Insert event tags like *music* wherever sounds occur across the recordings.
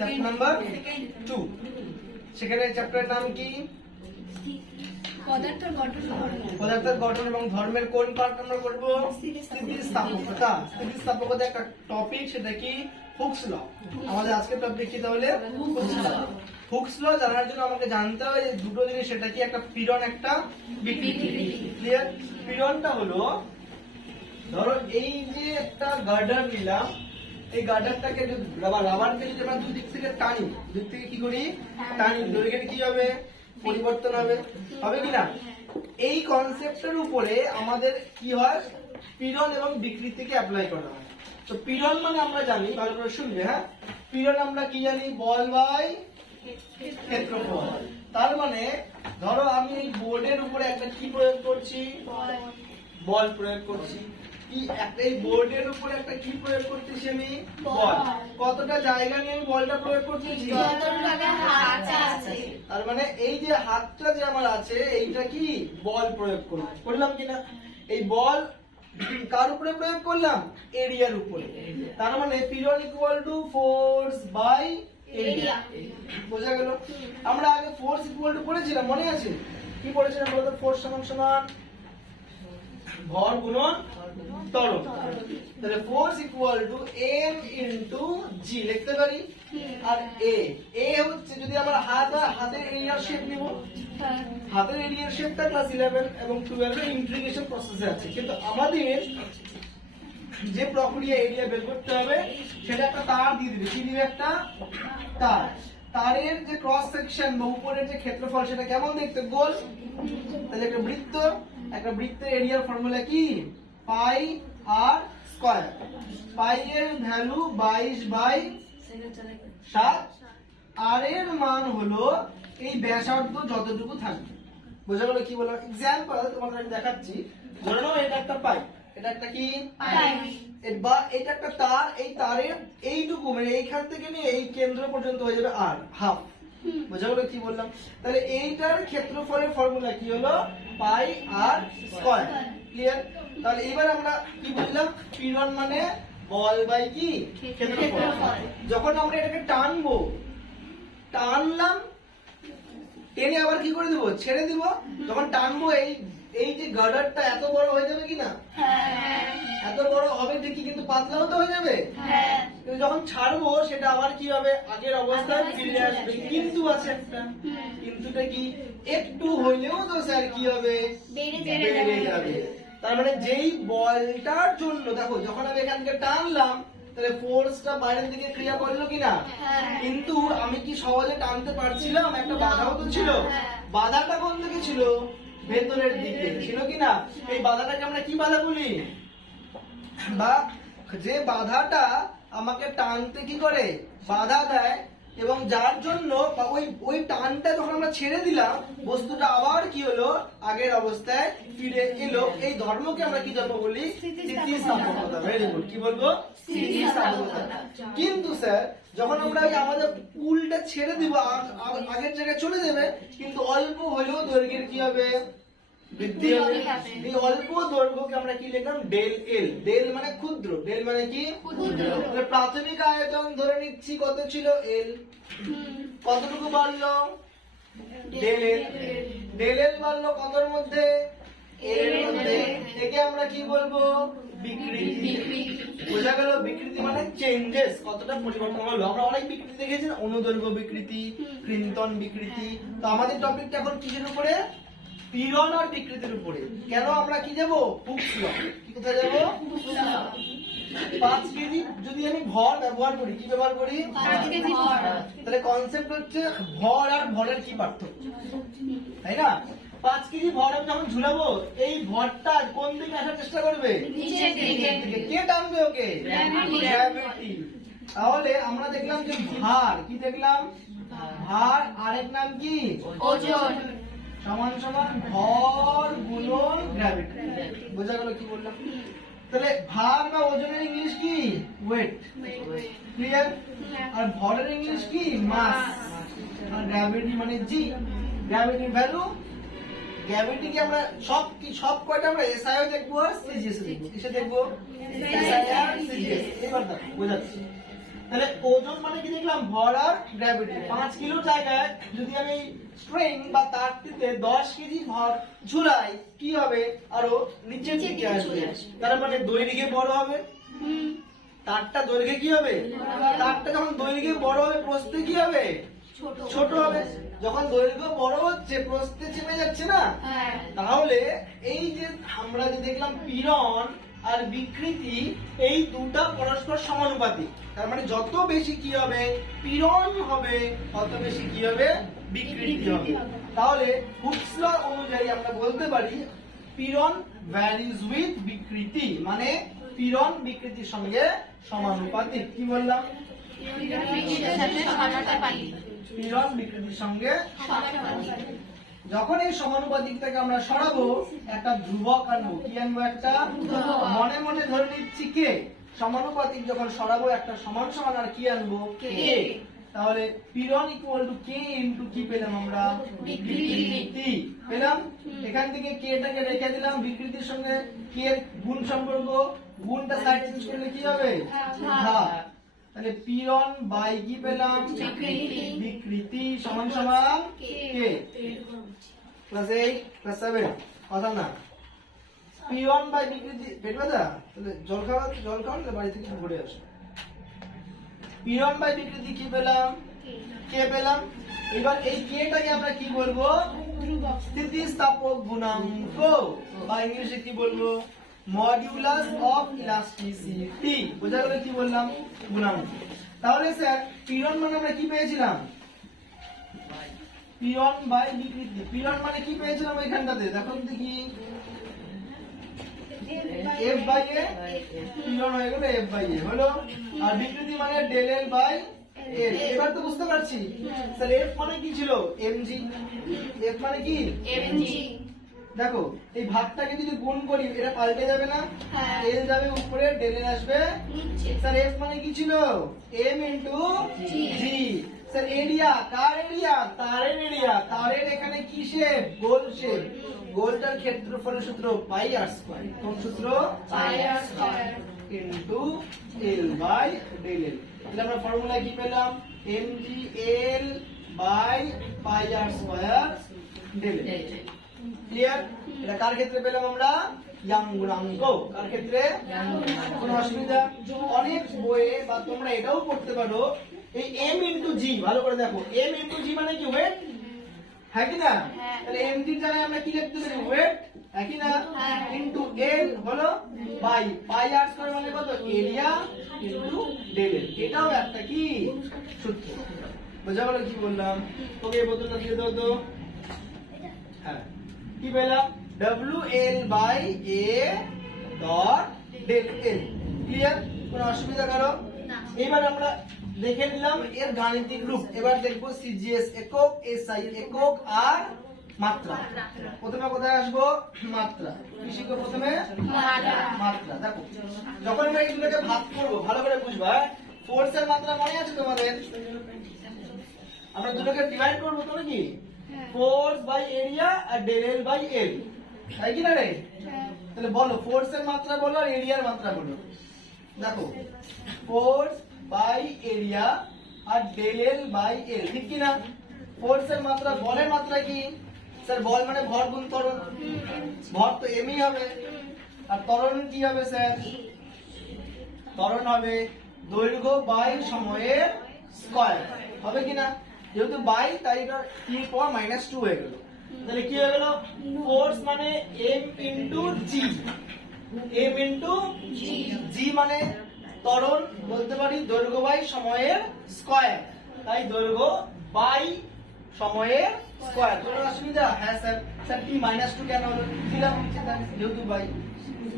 Chapter number two সেখানে চ্যাপ্টারের নাম কি? পদার্থের গঠন পদার্থের গঠন এবং ধর্মের কোন পার্ট আমরা করব? স্থিতিস্থাপকতা। স্থিতিস্থাপকতা একটা টপিক সেটা কি? হুকস ল আমাদের আজকের টপিক কি তাহলে? হুকস ল হুকস ল জানার জন্য আমাকে জানতে হবে যে দুটো জিনিস সেটা কি একটা পীড়ন একটা ক্লিয়ার পীড়নটা হলো ধরো এই যে একটা গার্ডার নিলাম এই গার্ডারটাকে যদি রাবার রাবারকে যদি আমরা দুদিক থেকে টানি দুদিক থেকে কি করি? টানি দৈর্ঘ্যের কি হবে? পরিবর্তন হবে। হবে কি না? এই কনসেপ্টের উপরে আমাদের কি হয়? পীড়ন এবং বিকৃতিকে অ্যাপ্লাই করা হয়। তো পীড়ন মানে আমরা জানি ভালো করে শুনবে হ্যাঁ? পীড়ন আমরা কি জানি? বল বাই ক্ষেত্রফল। তার মানে ধরো আমি এই বোর্ডের উপরে একটা কি প্রয়োগ করছি? বল প্রয়োগ করছি। কি একটা এই বোর্ডের উপরে একটা কি প্রয়োগ করতেছি আমি? বল। কতটা জায়গা নিয়ে আমি বলটা প্রয়োগ করতেছি? তার মানে এই যে হাতটা যে আমার আছে এইটা কি বল প্রয়োগ করলাম? কিনা? এই বল কার উপরে প্রয়োগ করলাম? এরিয়ার উপরে। তার মানে period equal to force by area বোঝা গেল? আমরা আগে ফোর্স ইকুয়াল টু পড়েছিলাম মনে আছে? কি পড়েছিলাম বলতো? ফোর্স সমান সমান ভর গুণন ত্বরণ তাহলে force equal to M into G লিখতে পারি? আর এ এ হচ্ছে যদি আমরা হাত হাতের এরিয়ার শেপ নিব। হাতের এরিয়ার শেপটা ক্লাস ইলেভেন এবং টুয়েলভ এর ইন্টিগ্রেশন প্রসেসে আছে। কিন্তু আমাদের যে প্রক্রিয়া এরিয়া বের করতে হবে, সেটা একটা তার দিয়ে দিবে। কি দিবে একটা? তার। তারের যে ক্রস সেকশন বা উপরের যে ক্ষেত্রফল, সেটা কেমন দেখতে? গোল। তাহলে একটা বৃত্ত। একটা বৃত্তের এরিয়ার ফর্মুলা কি? পাই আর স্কয়ার। পাই এর ভ্যালু বাইশ বাই সাত। আর এর মান হলো এই ব্যাসার্ধ যতটুকু থাকবে। বোঝা গেল কি বললাম এক্সাম্পল তোমাদের আমি দেখাচ্ছি। ধরে নাও এটা একটা পাইপ এটা একটা কি? বা এটা একটা তার। এই তারের এইটুকু মানে এইখান থেকে নিয়ে এই কেন্দ্র পর্যন্ত হয়ে যাবে আর হাফ। বোঝা গেল কি বললাম? তাহলে এইটার ক্ষেত্রফলের ফর্মুলা কি হলো? পাই আর স্কয়ার। ক্লিয়ার তাহলে এবার আমরা কি বুঝলাম? পীড়ন মানে বল বাই কি? ক্ষেত্রফল। যখন আমরা এটাকে টানবো টানলাম টেনে আবার কি করে দিব? ছেড়ে দিব? যখন টানবো এই এই যে গার্ডারটা এত বড় হয়ে যাবে কি না? এত বড় হবে ঠিকই কিন্তু পাতলাও তো হয়ে যাবে? কিন্তু যখন ছাড়বো সেটা আবার কি হবে? আগের অবস্থায় ফিরে আসবে। কিন্তু আছে একটা। কিন্তুটা কি? একটু হইলেও তো স্যার কি হবে? বেড়ে যাবে। তার মানে যেই বলটার জন্য দেখো যখন আমি এখান থেকে টানলাম তাহলে ফোর্সটা বাইরের দিকে ক্রিয়া করল কিনা? কিন্তু আমি কি সহজে টানতে পারছিলাম? একটা বাধাও তো ছিল। বাধাটা কোন দিকে ছিল? ভেতরের দিকে। ছিল কিনা? এই বাধাটাকে আমরা কি বাধা বলি? বা যে বাধাটা আমাকে টানতে কি করে? বাধা দেয় এবং যার জন্য ওই ওই টানটা যখন আমরা ছেড়ে দিলাম, বস্তুটা আবার কি হলো? আগের অবস্থায় ফিরে এলো। এই ধর্মকে আমরা কি ধর্ম বলি? কি বলব? কিন্তু স্যার, যখন আমরা ওই আমাদের পুলটা ছেড়ে দিব আগের জায়গায় চলে যাবে, কিন্তু অল্প হলেও দৈর্ঘ্যের কি হবে? অল্প দৈর্ঘ্যকে আমরা কি লিখলাম? ডেল এল ডেল মানে ক্ষুদ্র। ডেল মানে কি? প্রাথমিক আয়তন ধরে নিচ্ছি কত ছিল? এল কতটুকু বাড়লো? ডেল এল ডেল এল বাড়লো কতর মধ্যে? এর মধ্যে। একে আমরা কি বলব? বিকৃতি। বোঝা গেল বিকৃতি মানে চেঞ্জেস কতটা পরিবর্তন হলো। আমরা অনেক বিকৃতি দেখেছি অনুদৈর্ঘ্য বিকৃতি কৃন্তন বিকৃতি। তো আমাদের টপিকটা এখন কিসের উপরে? পীড়ন আর বিকৃতির উপরে। কেন আমরা কি হুকস কি কোথায় যাব পাঁচ কেজি যদি আমি ভর ব্যবহার করি কি ব্যবহার করি। তাহলে কনসেপ্ট হচ্ছে ভর আর ভরের কি পার্থক্য? তাই না? পাঁচ কেজি ভর আমি যখন ঝুলাবো এই ভরটা কোন দিকে আসার চেষ্টা করবে? কে টানবে ওকে। তাহলে আমরা দেখলাম যে ভার কি দেখলাম? ভার আরেক নাম কি? ওজন। সমান সমান ভর, গুণন গ্র্যাভিটি বোঝা গেল কি বললাম তাহলে ভার বা ওজনের ইংলিশ কি? ওয়েট ক্লিয়ার আর ভরের ইংলিশ কি? মাস আর গ্র্যাভিটি মানে জি গ্র্যাভিটি ভ্যালু গ্র্যাভিটি কি আমরা সব কি, সব কয়টা আমরা এসআইও দেখব আর সিজিএস দেখব? কিসে দেখব আর CGS এবার দেখো বোঝাচ্ছি তাহলে ওজন মানে কি দেখলাম? ভর আর গ্র্যাভিটি পাঁচ কিলো জায়গায় যদি আমি স্ট্রিং বা তারটিতে দশ কেজি ভর ঝুলাই কি হবে? আরও নিচের দিকে আসবে। তার মানে দৈর্ঘ্যে বড় হবে? হুম। তারটা দৈর্ঘ্যে কি হবে? তারটা যখন দৈর্ঘ্যে বড় হবে প্রস্থে কি হবে? ছোট ছোট হবে। যখন দৈর্ঘ্য বড় হচ্ছে প্রস্থে চেপে যাচ্ছে না? হ্যাঁ। তাহলে এই যে আমরা যে দেখলাম পীড়ন আর বিকৃতি এই দুটা পরস্পর সমানুপাতিক। তার মানে যত বেশি কি হবে পীড়ন হবে তত বেশি কি হবে বিকৃতি হবে। তাহলে হুকস অনুযায়ী আমরা বলতে পারি পীড়ন ভ্যারিজ উইথ বিকৃতি মানে পীড়ন বিকৃতির সঙ্গে সমানুপাতিক। কি বললাম? বিকৃতির পীড়ন বিকৃতির সঙ্গে সমানুপাতিক। যখন এই সমানুপাতিকটাকে আমরা সরাবো একটা ধ্রুবক আনব কি আনব একটা মনে মনে ধরে নিচ্ছি কে? সমানুপাতিক যখন সরাবো একটা সমান সমান আর কি আনব? কে। তাহলে পীড়ন ইকুয়াল টু কে ইনটু কি পেলাম আমরা? বিকৃতি। পেলাম? এখান থেকে কে টাকে রেখে দিলাম বিকৃতির সঙ্গে কে এর গুণ সম্পর্ক? গুণটা সাইড চেঞ্জ করলে কি হবে। তাহলে পীড়ন বাই কি পেলাম। বিকৃতি। সমান সমান কে। কে ক্লাস এইট ক্লাস সেভেন কথা না পি ওয়ান বাই বিকৃতি পেট ব্যথা তাহলে জল খাওয়া জল তাহলে বাড়ি থেকে ঘুরে আসো। পি ওয়ান বাই বিকৃতি কি পেলাম? কে পেলাম। এবার এই কেটাকে আমরা কি বলব? স্থিতিস্থাপক গুণাঙ্ক। বা ইংলিশে কি বলব? মডিউলাস অফ ইলাস্টিসিটি বোঝা গেল কি বললাম? গুণাঙ্ক। তাহলে স্যার পীড়ন মানে আমরা কি পেয়েছিলাম? পিয়ন বাই বিকৃতি। পিয়ন মানে কি পেয়েছিলাম ওইখানটাতে দেখো দেখি। এফ বাই এ পিয়ন হয়ে গেল এফ বাই এ হলো? আর বিকৃতি মানে ডেল এল বাই এল এবার তো বুঝতে পারছি। স্যার এফ মানে কি ছিল? এমজি এফ মানে কি? এমজি দেখো এই ভাগটাকে যদি গুণ করি এটা পাল্টে যাবে না? হ্যাঁ। এল যাবে উপরে ডেল এল আসবে স্যার এফ মানে কি ছিল? M into G sir area কার এরিয়া তারের এরিয়া তারের এখানে কি শেপ গোল শেপ গোলটার ক্ষেত্রফলের সূত্র পাই আর স্কয়ার। কোন সূত্র? Pi R square. Into L by del L. তাহলে আমরা ফর্মুলা কি পেলাম? M G L by pi R square del L. Clear? এটা কার ক্ষেত্রে পেলাম আমরা? কার ক্ষেত্রে? কোনো অসুবিধা? অনেক বইয়ে বা তোমরা এটাও পড়তে পারো এই এম ইন্টু জি ভালো করে দেখো। এম ইন্টু জি মানে কি ওয়েট হ্যাঁ কি না? হ্যাঁ। তাহলে এম জির জায়গায় আমরা কি লিখতে পারি? ওয়েট একই না? হ্যাঁ। ইন্টু এল হলো পাই পাই আর স্কয়ার মানে কত? এরিয়া ইন্টু ডেল এটাও একটা কি? সূত্র। বোঝা গেল কি বললাম? তোকে এই বোতলটা দিয়ে দাও তো। হ্যাঁ। কি পেলাম? W L by A dot del L clear কোনো অসুবিধা কারও? এবার আমরা দেখে নিলাম এর গাণিতিক রূপ। এবার দেখব সিজিএস একক এসআই একক আর মাত্রা। প্রথমে কোথায় আসব? মাত্রা। কি শিখব প্রথমে? মাত্রা। দেখো যখন আমরা এগুলোকে ভাগ করব ভালো করে বুঝবা ফোর্সের মাত্রা মনে আছে তোমাদের? আমরা দুটোকে ডিভাইড করব তো নাকি ফোর্স বাই এরিয়া আর ডেল বাই এল তাই কি না রে? তাহলে বলো ফোর্সের মাত্রা বলো আর এরিয়ার মাত্রা বলো। দেখো ফোর্স বাই এরিয়া আর ডেল এল বাই এল ঠিক কি না ফোর্সের মাত্রা, বলের মাত্রা কি? স্যার বল মানে ভর গুণ ত্বরণ। ভর তো এমই হবে। আর ত্বরণ কি হবে স্যার ত্বরণ হবে দৈর্ঘ্য বাই সময়ের স্কয়ার হবে কিনা? যেহেতু বাই তাই এটা টি পাওয়ার মাইনাস টু হয়ে গেল। তাহলে কি হয়ে গেল? ফোর্স মানে M into G M into. G মানে ত্বরণ বলতে পারি দৈর্ঘ্য বাই সময়ের স্কয়ার। তাই দৈর্ঘ্য বাই সময়ের স্কয়ার। কোনো অসুবিধা? হ্যাঁ sir. Sir T minus two কেন হলো? দিলাম যেহেতু বাই।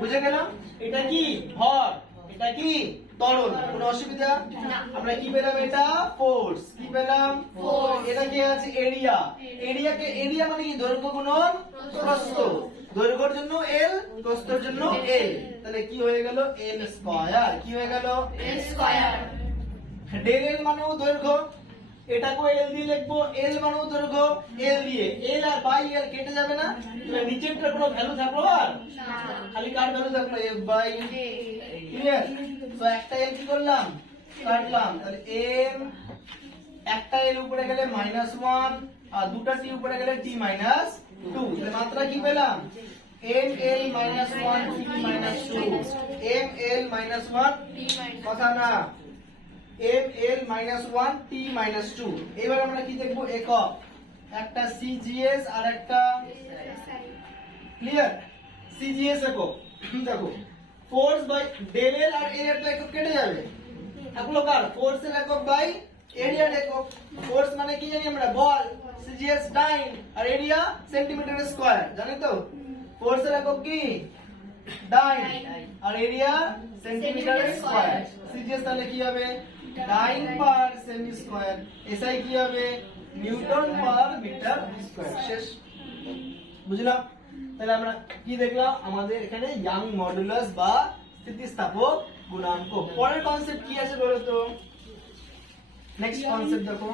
বুঝে গেলাম? এটা কি? ভর। এটা কি? ত্বরণ। কোনো অসুবিধা? আমরা কি পেলাম এটা? ফোর্স কি পেলাম। এটা কি আছে? এরিয়া এরিয়াকে এরিয়া মানে কি? দৈর্ঘ্য গুণন প্রস্থ। দৈর্ঘ্যের জন্য এল প্রস্থের জন্য এল তাহলে কি হয়ে গেল এল স্কয়ার কি হয়ে গেল এল স্কয়ার ডেল এল মানেও দৈর্ঘ্য। এটাকেও এল দিয়ে লিখব। এল মানেও দৈর্ঘ্য। এল দিয়ে এল আর বাই এল কেটে যাবে না। তাহলে নিচেরটা কোনো ভ্যালু থাকল আর? খালি কার ভ্যালু থাকল? এফ বাই ক্লিয়ার তো একটা এল কি করলাম? কাটলাম। তাহলে এম একটা এল উপরে গেলে মাইনাস ওয়ান আর দুটা টি উপরে গেলে টি মাইনাস টু মাত্রা কি পেলাম? M L minus one T minus two M L minus one কথা না। M L minus one T minus two এবার আমরা কি দেখব? একক। একটা সিজিএস আর একটা ক্লিয়ার সিজিএস একক। *clears throat* দেখো ফোর্স বাই ডেল এল আর এরিয়ার তো একক কেটে যাবে। থাকল কার? ফোর্স এর একক বাই এরিয়ার একক ফোর্স মানে কি জানি আমরা? বল সিজিএস টাইম আর এরিয়া সেন্টিমিটার স্কয়ার জানি তো? ফোর্স এর একক কি? ডাইন আর এরিয়া সেন্টিমিটার স্কয়ার সিজিএস তাহলে কি হবে? Dyne per semi square SI কি হবে? নিউটন পার মিটার স্কয়ার শেষ। বুঝলাম তাহলে আমরা কি দেখলাম? আমাদের এখানে ইয়াং মডুলাস বা স্থিতিস্থাপক গুণাঙ্ক। পরের কনসেপ্ট কি আছে বলো তো? নেক্সট কনসেপ্ট দেখো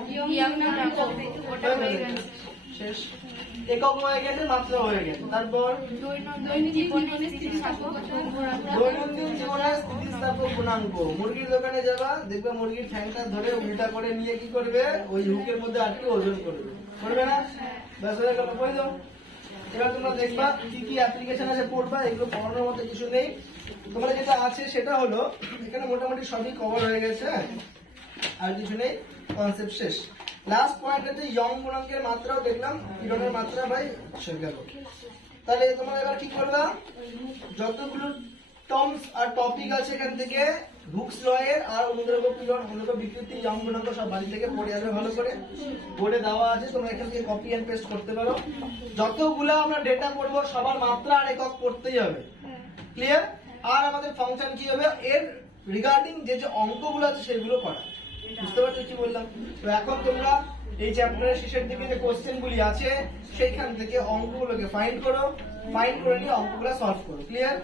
শেষ একক হয়ে গেছে মাত্রা হয়ে গেছে। তারপর? দৈনন্দিন স্থিতিস্থাপক গুণাঙ্ক। মুরগির দোকানে যাবা দেখবে মুরগির ঠ্যাংটা ধরে উল্টা করে নিয়ে কি করবে? ওই হুকের মধ্যে আটকে ওজন করবে। করবে না? ব্যাস হয়ে গেল দাও এবার তোমরা দেখবা কি কি অ্যাপ্লিকেশন আছে পড়বা এগুলো পড়ানোর মতো কিছু নেই। তোমরা যেটা আছে সেটা হলো এখানে মোটামুটি সবই কভার হয়ে গেছে হ্যাঁ? আর কিছু নেই কনসেপ্ট শেষ। লাস্ট পয়েন্ট হচ্ছে ইয়ং গুণাঙ্কের মাত্রাও দেখলাম। কিরণের মাত্রা ভাই শেষ গেল। তাহলে তোমরা এবার কি করবা যতগুলো টর্মস আর টপিক আছে এখান থেকে হুকস লয়ের আর অনুদ্রব পীড়ন অনুদ্রব বিকৃতি ইয়ং গুণাঙ্ক সব বাড়ি থেকে পড়ে আসবে ভালো করে। বোর্ডে দেওয়া আছে, তোমরা এখান থেকে কপি এন্ড পেস্ট করতে পারো। যতগুলো আমরা ডেটা পড়ব সবার মাত্রা আর একক পড়তেই হবে। ক্লিয়ার আর আমাদের ফাংশন কি হবে? এর রিগার্ডিং যে যে অঙ্কগুলো আছে, সেগুলো করা। বুঝতে পারছ কি বললাম? তো এখন তোমরা এই চ্যাপ্টারের শেষের দিকে যে কোশ্চেন গুলি আছে, সেইখান থেকে অঙ্কগুলোকে ফাইন্ড করো। ফাইন্ড করে নিয়ে অঙ্কগুলো সলভ করো। ক্লিয়ার